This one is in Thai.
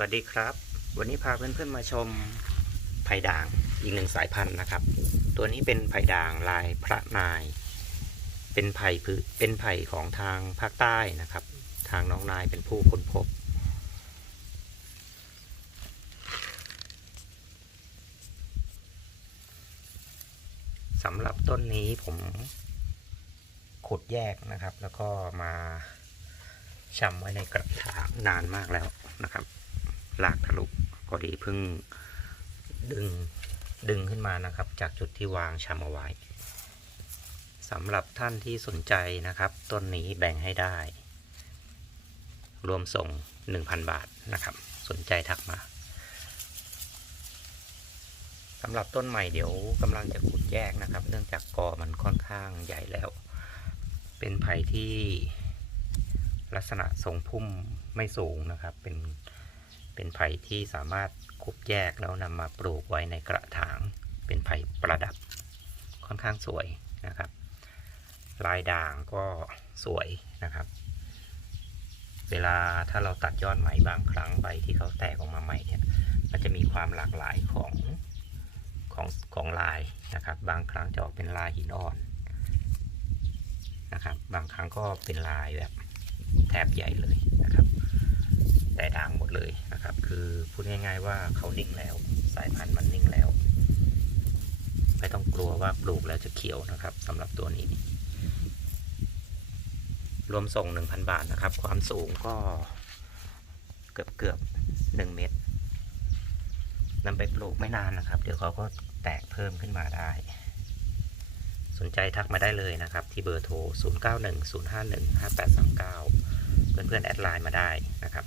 วัสดีครับ วันนี้พาเพื่อนๆมาชมไผ่ด่างอีกหนึ่งสายพันธุ์นะครับ ตัวนี้เป็นไผ่ด่างลายพระนาย เป็นไผ่พืเป็นไผ่ของทางภาคใต้นะครับ ทางน้องนายเป็นผู้ค้นพบ สำหรับต้นนี้ผมขุดแยกนะครับ แล้วก็มาชำไว้ในกระถางนานมากแล้วนะครับ ดีเพิ่งดึงดึงขึ้นมานะครับ จากจุดที่วางชำเอาไว้สำหรับท่านที่สนใจนะครับ ต้นนี้แบ่งให้ได้ รวมส่ง 1,000 บาทนะครับ สนใจทักมาสำหรับต้นใหม่เดี๋ยวกำลังจะขุดแยกนะครับ เนื่องจากกอมันค่อนข้างใหญ่แล้ว เป็นไผ่ที่ลักษณะทรงพุ่มไม่สูงนะครับ เป็น เป็นไผ่ที่สามารถขุดแยกแล้วนำมาปลูกไว้ในกระถาง เป็นไผ่ประดับค่อนข้างสวยนะครับ ลายด่างก็สวยนะครับ เวลาถ้าเราตัดยอดใหม่บางครั้งใบที่เขาแตกออกมาใหม่เนี่ยมันจะมีความหลากหลายของของของลายนะครับ บางครั้งจะออกเป็นลายหินอ่อนนะครับ บางครั้งก็เป็นลายแบบแถบใหญ่เลยนะครับ ดเลยนะครับ คือพูดง่ายๆว่าเขานิ่งแล้ว สายพันธุ์มันนิ่งแล้ว ไม่ต้องกลัวว่าปลูกแล้วจะเขียวนะครับสำหรับตัวนี้ รวมส่ง 1,000 บาทนะครับ ความสูงก็เกือบเกือบหนึ่งเมตรนำไปปลูกไม่นานนะครับ เดี๋ยวเขาก็แตกเพิ่มขึ้นมาได้ สนใจทักมาได้เลยนะครับ ที่เบอร์โทร 0910515839 เพื่อนๆแอดไลน์มาได้นะครับ